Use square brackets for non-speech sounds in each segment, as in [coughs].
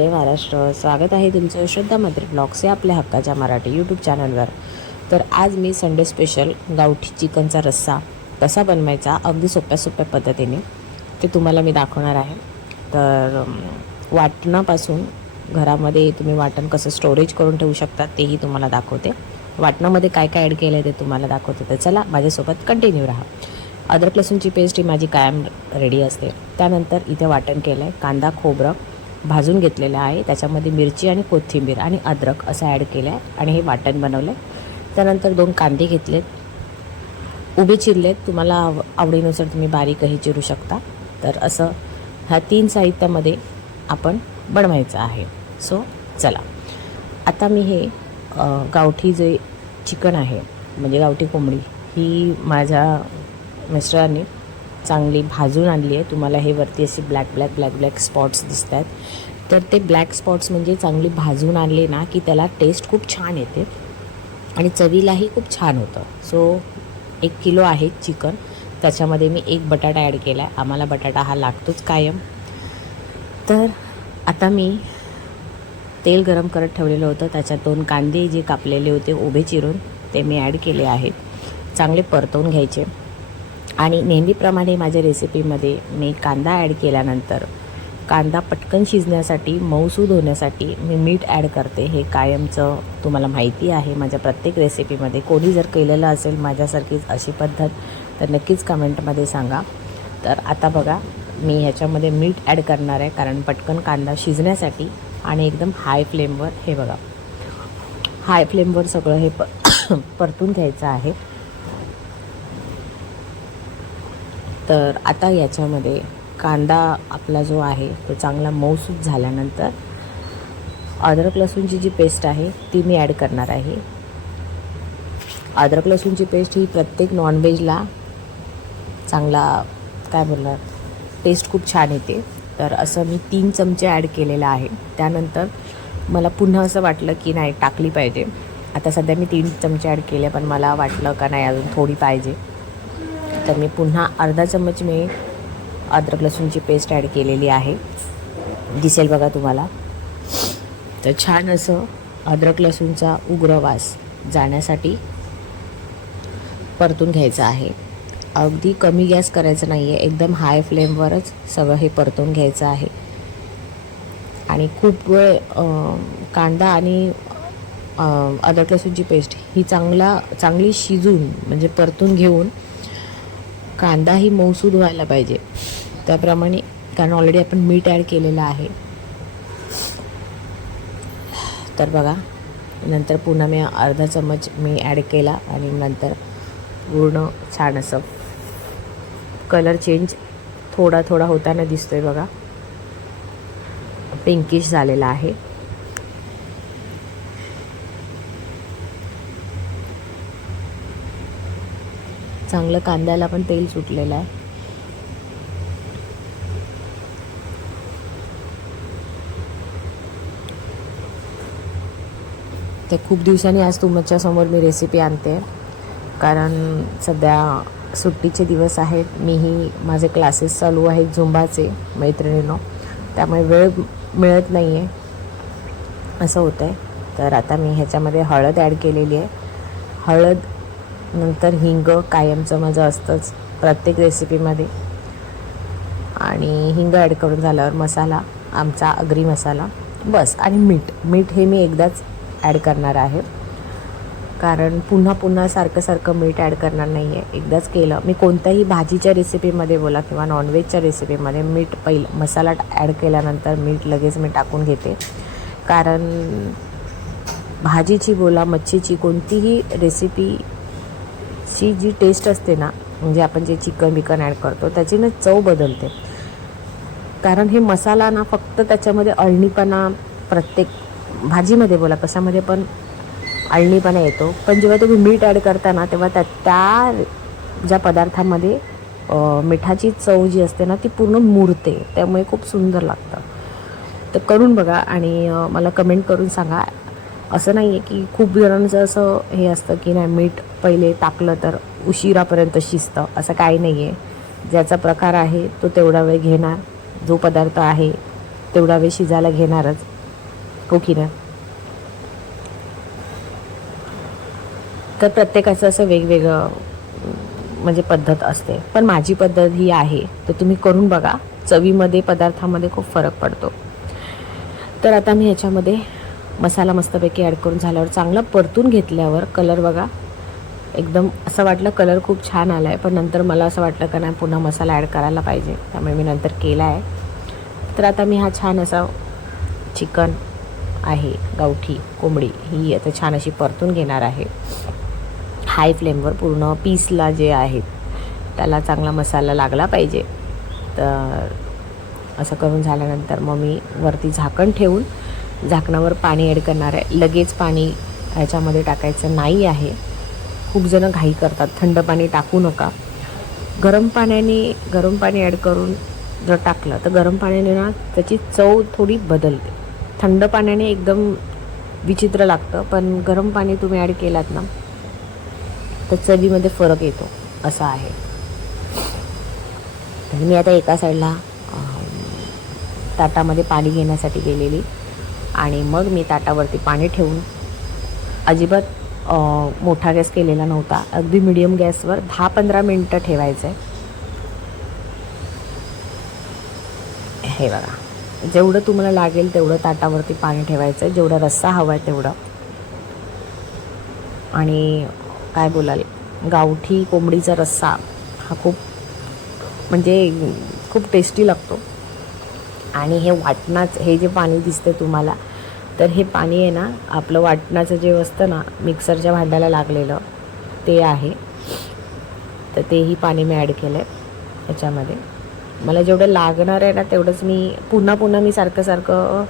जय महाराष्ट्र. स्वागत आहे तुमचं श्रद्धा मंत्री ब्लॉग्स या आपल्या हक्काच्या मराठी यूट्यूब चॅनलवर तर आज मी संडे स्पेशल गावठी चिकनचा रस्सा कसा बनवायचा अगदी सोप्या सोप्या पद्धतीने ते तुम्हाला मी दाखवणार आहे. तर वाटणापासून घरामध्ये तुम्ही वाटण कसं स्टोरेज करून ठेवू शकता तेही तुम्हाला दाखवते. वाटणामध्ये काय काय ॲड केलं आहे ते तुम्हाला दाखवते. तर चला माझ्यासोबत कंटिन्यू राहा. अद्रक लसूणची पेस्ट ही माझी कायम रेडी असते. त्यानंतर इथे वाटण केलं आहे कांदा खोबरं भाजून घेतलेलं आहे. त्याच्यामध्ये मिरची आणि कोथिंबीर आणि अद्रक असं ॲड केलं आहे आणि हे वाटण बनवलं आहे त्यानंतर दोन कांदे घेतलेत. उभे चिरलेत. तुम्हाला आव आवडीनुसार तुम्ही बारीकही चिरू शकता. तर असं ह्या तीन साहित्यामध्ये आपण बनवायचं आहे. सो चला. आता मी हे गावठी जे चिकन आहे म्हणजे गावठी कोंबडी ही माझ्या मिस्टरांनी चांगली भाजून आणली आहे. तुम्हाला हे वरती असे black black black black spots दिसत आहेत तर ते ब्लॅक स्पॉट्स म्हणजे चांगली भाजून आणले ना की त्याला टेस्ट खूप छान येते. आणि चवीलाही खूप छान होतं. सो एक किलो आहे चिकन. त्याच्यामध्ये मी एक बटाटा ॲड केला आहे आम्हाला बटाटा हा लागतोच कायम. तर आता मी तेल गरम करत ठेवलेलं होतं. त्याच्यात दोन कांदे जे कापलेले होते उभे चिरून ते मी ॲड केले आहेत. चांगले परतवून घ्यायचे. आणि नेहमीप्रमाणे माझ्या रेसिपीमध्ये मी कांदा ॲड केल्यानंतर कांदा पटकन शिजण्यासाठी मऊसूद होण्यासाठी मी मीठ ॲड करते. हे कायमचं तुम्हाला माहिती आहे. माझ्या प्रत्येक रेसिपीमध्ये कोणी जर केलेलं असेल माझ्यासारखीच अशी पद्धत तर नक्कीच कमेंटमध्ये सांगा. तर आता बघा मी ह्याच्यामध्ये मीठ ॲड करणार आहे. कारण पटकन कांदा शिजण्यासाठी आणि एकदम हाय फ्लेमवर हे बघा. हाय फ्लेमवर सगळं हे प [coughs] परतून घ्यायचं आहे. तर आता याच्यामध्ये कांदा आपला जो आहे तो चांगला मऊसूत झाल्यानंतर अद्रक लसूणची जी पेस्ट आहे ती मी ॲड करणार आहे. अद्रक लसूणची पेस्ट ही प्रत्येक नॉनव्हेजला चांगला काय बोलणार टेस्ट खूप छान येते. तर असं मी तीन चमचे ॲड केलेलं आहे. त्यानंतर मला पुन्हा असं वाटलं की नाही टाकली पाहिजे. आता सध्या मी तीन चमचे ॲड केले पण मला वाटलं का नाही अजून थोडी पाहिजे. तर मी पुन्हा अर्धा चम्मच मी अद्रक लसूणची पेस्ट ॲड केलेली आहे. दिसेल बघा तुम्हाला. तर छान असं अद्रक लसूणचा उग्र वास जाण्यासाठी परतून घ्यायचं आहे. अगदी कमी गॅस करायचं नाही आहे एकदम हाय फ्लेमवरच सगळं हे परतून घ्यायचं आहे. आणि खूप वेळ कांदा आणि अद्रक लसूणची पेस्ट ही चांगला चांगली शिजून म्हणजे परतून घेऊन कांदाही मऊसूद व्हायला पाहिजे. त्याप्रमाणे कारण ऑलरेडी आपण मीठ ॲड केलेलं आहे. तर बघा नंतर पुन्हा मी अर्धा चम्मच मी ॲड केला आणि नंतर पूर्ण छान असं कलर चेंज थोडा थोडा होताना दिसतोय बघा. पिंकिश झालेला आहे. चांगलं कांद्याला पण तेल सुटलेलं आहे. तर खूप दिवसांनी आज तुमच्यासमोर मी रेसिपी आणते. कारण सध्या सुट्टीचे दिवस आहेत. मीही माझे क्लासेस चालू आहेत झुंबाचे मैत्रिणीनं. त्यामुळे वेळ मिळत नाही आहे असं होतं आहे तर आता मी ह्याच्यामध्ये हळद ॲड केलेली आहे. हळद नंतर हिंग कायमचं माझं असतंच प्रत्येक रेसिपीमध्ये आणि हिंग ॲड करून झाल्यावर मसाला आमचा अग्री मसाला बस. आणि मीठ. मीठ हे मी एकदाच ॲड करणार आहे. कारण पुन्हा पुन्हा सारखं सारखं मीठ ॲड करणार नाही आहे एकदाच केलं. मी कोणत्याही भाजीच्या रेसिपीमध्ये बोला किंवा नॉनव्हेजच्या रेसिपीमध्ये मीठ पहिलं मसाला ॲड केल्यानंतर मीठ लगेच मी टाकून घेते. कारण भाजीची बोला मच्छीची कोणतीही रेसिपी त्याची जी टेस्ट असते ना म्हणजे आपण जे चिकन बिकन ॲड करतो त्याची ना चव बदलते. कारण हे मसाला ना फक्त त्याच्यामध्ये अळणीपणा प्रत्येक भाजीमध्ये बोला कशामध्ये पण अळणीपणा येतो. पण जेव्हा तुम्ही मीठ ॲड करता ना तेव्हा त्या त्या ज्या पदार्थामध्ये मिठाची चव जी असते ना ती पूर्ण मुरते. त्यामुळे खूप सुंदर लागतं. तर करून बघा आणि मला कमेंट करून सांगा. असं नाही आहे की खूप जणांचं असं हे असतं की नाही मीठ पहिले टाकलं तर उशिरापर्यंत शिजतं असं काही नाही आहे ज्याचा प्रकार आहे तो तेवढा वेळ घेणार. जो पदार्थ आहे तेवढा वेळ शिजायला घेणारच. हो की ना तर प्रत्येकाचं असं वेगवेगळं म्हणजे पद्धत असते. पण माझी पद्धत ही आहे. तर तुम्ही करून बघा. चवीमध्ये पदार्थामध्ये खूप फरक पडतो. तर आता मी ह्याच्यामध्ये मसाला मस्तपैकी ॲड करून झाल्यावर चांगला परतून घेतल्यावर कलर बघा. एकदम असं वाटलं कलर खूप छान आला आहे पण नंतर मला असं वाटलं का नाही पुन्हा मसाला ॲड करायला पाहिजे. त्यामुळे मी नंतर केला आहे तर आता मी हा छान असा चिकन आहे गावठी कोंबडी ही आता छान अशी परतून घेणार आहे. हाय फ्लेमवर पूर्ण पीसला जे आहेत त्याला चांगला मसाला लागला पाहिजे. तर असं करून झाल्यानंतर मग मी वरती झाकण ठेवून झाकणावर पाणी ॲड करणार आहे. लगेच पाणी ह्याच्यामध्ये टाकायचं नाही आहे. खूप जणं घाई करतात. थंड पाणी टाकू नका. गरम पाण्याने गरम पाणी ॲड करून जर टाकलं तर गरम पाण्याने ना त्याची चव थोडी बदलते. थंड पाण्याने एकदम विचित्र लागतं पण गरम पाणी तुम्ही ॲड केलात ना तर चवीमध्ये फरक येतो. असा आहे. तर मी आता एका साईडला ताटामध्ये पाणी घेण्यासाठी गेलेली. आणि मग मी ताटावरती पाणी ठेवून अजिबात मोठा गॅस केलेला नव्हता. अगदी मिडियम गॅसवर दहा पंधरा मिनटं ठेवायचं आहे हे बघा. जेवढं तुम्हाला लागेल तेवढं ताटावरती पाणी ठेवायचं आहे जेवढा रस्सा हवा आहे तेवढं. आणि काय बोलाल? गावठी कोंबडीचा रस्सा हा खूप म्हणजे खूप टेस्टी लागतो. आणि हे वाटणाच हे जे पाणी दिसतं तुम्हाला तर हे पाणी आहे ना आपलं वाटणाचं जे असतं ना मिक्सरच्या भांड्याला लागलेलं ते आहे. तर तेही पाणी मी ॲड केलं आहे याच्यामध्ये. मला जेवढं लागणार आहे ना तेवढंच मी पुन्हा पुन्हा मी सारखं सारखं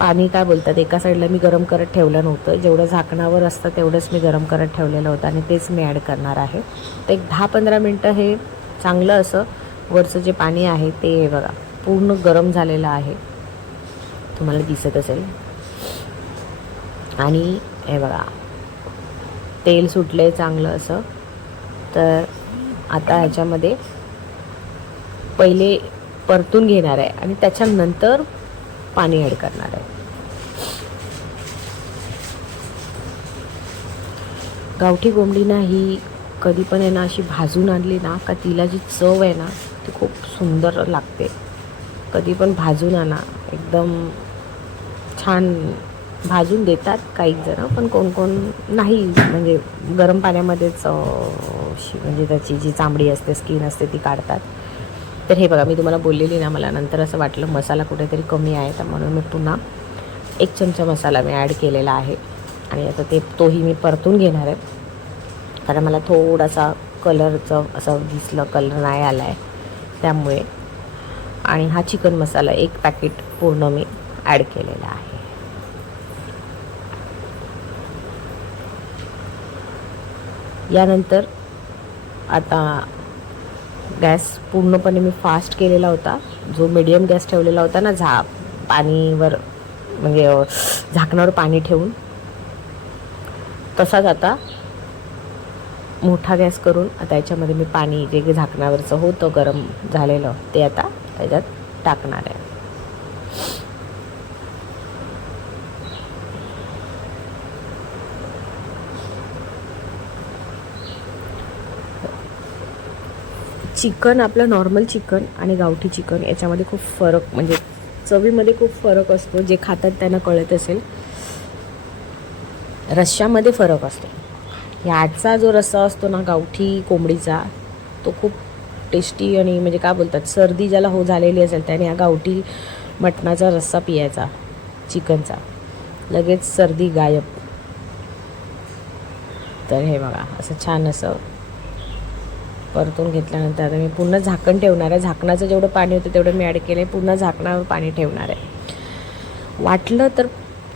पाणी काय बोलतात एका साईडला मी गरम करत ठेवलं नव्हतं. जेवढं झाकणावर असतं तेवढंच मी गरम करत ठेवलेलं होतं आणि तेच मी ॲड करणार आहे. तर एक दहा पंधरा मिनटं हे चांगलं असं वरचं जे पाणी आहे ते हे बघा पूर्ण गरम झालेलं आहे. तुम्हाला दिसत असेल. आणि हे बघा तेल सुटलं आहे चांगलं असं. तर आता ह्याच्यामध्ये पहिले परतून घेणार आहे आणि त्याच्यानंतर पाणी ॲड करणार आहे. गावठी कोंबडी ना ही कधी पण आहे ना अशी भाजून आणली ना का तिला जी चव आहे ना ती खूप सुंदर लागते. कधी पण भाजून आणा एकदम छान भाजून देतात काही जणं पण कोण कोण नाही. म्हणजे गरम पाण्यामध्येच शी- म्हणजे त्याची जी चांबडी असते स्किन असते ती काढतात. तर हे बघा मी तुम्हाला बोललेली ना मला नंतर असं वाटलं मसाला कुठेतरी कमी आहे तर म्हणून मी पुन्हा एक चमचा मसाला मी ॲड केलेला आहे. आणि आता ते तोही मी परतून घेणार आहे. कारण मला थोडासा कलरचं असं दिसलं कलर नाही आला आहे त्यामुळे. आणि हा चिकन मसाला एक पॅकेट पूर्ण मी ॲड केलेला आहे. यानंतर आता गॅस पूर्णपणे मी फास्ट केलेला होता. जो मिडियम गॅस ठेवलेला होता ना झा पाणीवर म्हणजे झाकणावर पाणी ठेवून. तसाच आता मोठा गॅस करून आता याच्यामध्ये मी पाणी जे झाकणावरचं होतं गरम झालेलं ते आता त्याच्यात टाकणार आहे. चिकन आपलं नॉर्मल चिकन आणि गावठी चिकन याच्यामध्ये खूप फरक म्हणजे चवीमध्ये खूप फरक असतो. जे खातात त्यांना कळत असेल. रश्श्यामध्ये फरक असतो. ह्याचा जो रस्सा असतो ना गावठी कोंबडीचा तो खूप टेस्टी आणि म्हणजे काय बोलतात सर्दी ज्याला हो झालेली असेल त्याने हा गावठी मटणाचा रस्सा पियायचा चिकनचा. लगेच सर्दी गायब. तर हे बघा असं छान असं परतून घेतल्यानंतर आता मी पुन्हा झाकण ठेवणार आहे. झाकणाचं जेवढं पाणी होतं तेवढं मी ॲड केलं आहे पुन्हा झाकणावर पाणी ठेवणार आहे. वाटलं तर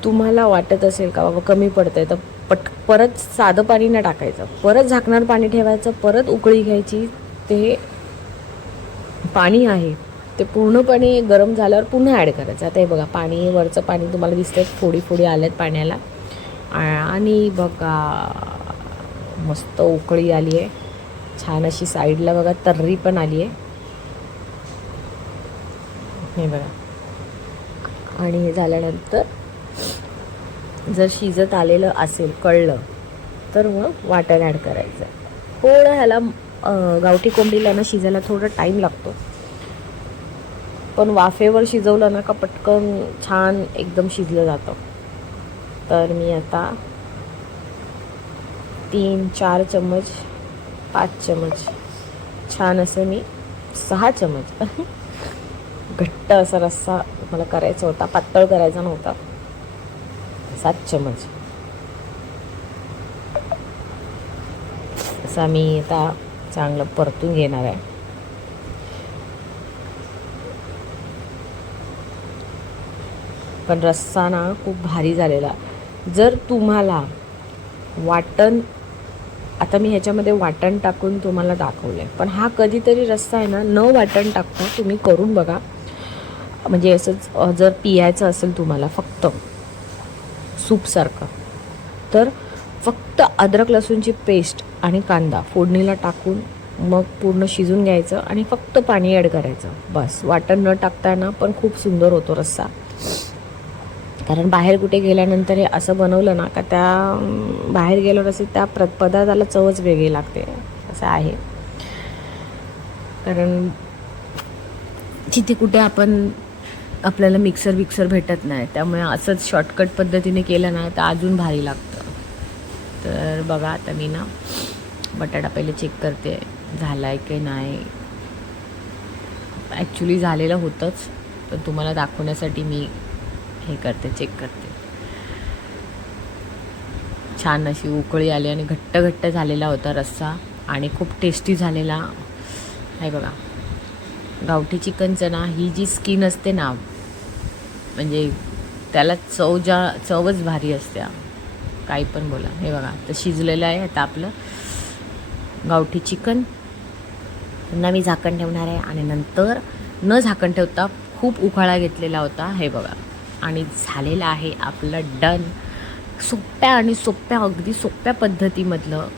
तुम्हाला वाटत असेल का बाबा कमी पडतं आहे तर पट परत साधं पाणी न टाकायचं. परत झाकणार पाणी ठेवायचं परत उकळी घ्यायची. ते पाणी आहे. ते पूर्णपणे गरम झाल्यावर पुन्हा ॲड करायचं. आता हे बघा पाणी वरचं पाणी तुम्हाला दिसतंय. फोडी फोडी आल्यात पाण्याला. आणि बघा मस्त उकळी आली आहे छान अशी साईडला बघा तर्री पण आली आहे हे बघा. आणि हे झाल्यानंतर जर शिजत आलेलं असेल कळलं तर मग वाटण ॲड करायचं. थोडं ह्याला गावठी कोंबडीला ना शिजायला थोडा टाईम लागतो. पण वाफेवर शिजवलं ना का पटकन छान एकदम शिजलं जातं. तर मी आता तीन चार चम्मच पाच चमच. छान असं मी सहा चमच. घट्ट असा रस्सा मला करायचा होता पातळ करायचा नव्हता. सात चमच. असा मी आता चांगलं परतून घेणार आहे. पण रस्सा ना खूप भारी झालेला. जर तुम्हाला वाटण आता मी ह्याच्यामध्ये वाटण टाकून तुम्हाला दाखवलं आहे पण हा कधीतरी रस्सा आहे ना न वाटण टाकता तुम्ही करून बघा. म्हणजे असंच जर पियायचं असेल तुम्हाला फक्त सूपसारखं तर फक्त अद्रक लसूणची पेस्ट आणि कांदा फोडणीला टाकून मग पूर्ण शिजून घ्यायचं आणि फक्त पाणी ॲड करायचं. बस वाटण न टाकताना पण खूप सुंदर होतो रस्सा. कारण बाहेर कुठे गेल्यानंतर हे असं बनवलं ना का त्या बाहेर गेलो असेल त्या प्र पदार्थाला चवच वेगळी लागते. असं आहे. कारण तिथे कुठे आपण आपल्याला मिक्सर विक्सर भेटत नाही. त्यामुळे असंच शॉर्टकट पद्धतीने केलं ना तर अजून भारी लागतं. तर बघा आता मी ना बटाटा पहिले चेक करते झाला आहे की नाही. ॲक्च्युली झालेलं होतंच पण तुम्हाला दाखवण्यासाठी मी हे करते चेक करते. छान अशी उकळी आली आणि घट्ट घट्ट झालेला होता रस्सा आणि खूप टेस्टी झालेला. आहे बघा गावठी चिकनचं ना ही जी स्किन असते ना म्हणजे त्याला चव ज्या चवच भारी असते काही पण बोला. हे बघा तर शिजलेलं आहे आता आपलं गावठी चिकन पुन्हा मी झाकण ठेवणार आहे आणि नंतर न झाकण ठेवता खूप उखाळा घेतलेला होता. हे बघा. आणि झालेलं आहे आपलं डन. सोप्या आणि सोप्या अगदी सोप्या पद्धतीमधलं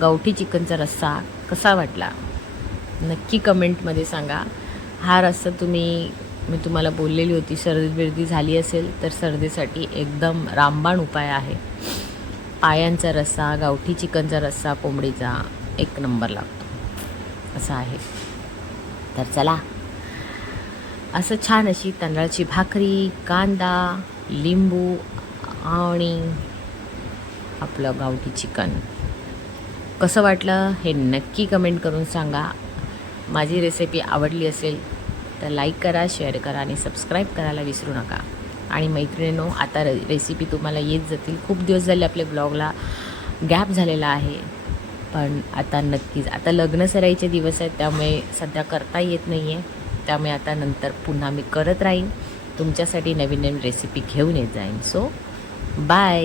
गावठी चिकनचा रस्सा कसा वाटला? नक्की कमेंटमध्ये सांगा. हा रस्सा तुम्ही मी तुम्हाला बोललेली होती सर्दी बिर्दी झाली असेल तर सर्दीसाठी एकदम रामबाण उपाय आहे. पायांचा रस्सा गावठी चिकनचा रस्सा कोंबडीचा एक नंबर लागतो. असं आहे. तर चला. असं छान अशी तांदळाची भाकरी कांदा लिंबू आणि आपलं गावठी चिकन. कसं वाटलं हे नक्की कमेंट करून सांगा. माझी रेसिपी आवडली असेल तर लाईक करा शेअर करा आणि सबस्क्राईब करायला विसरू नका. आणि मैत्रिणीनो आता रे रेसिपी तुम्हाला येत जातील. खूप दिवस झाले आपल्या ब्लॉगला गॅप झालेला आहे. पण आता नक्कीच आता लग्न सराईचे दिवस आहेत त्यामुळे सध्या करता येत नाही आहे त्यामुळे आता नंतर पुन्हा मी करत राहीन. तुमच्यासाठी नवीन नवीन रेसिपी घेऊन येत जाईन. So bye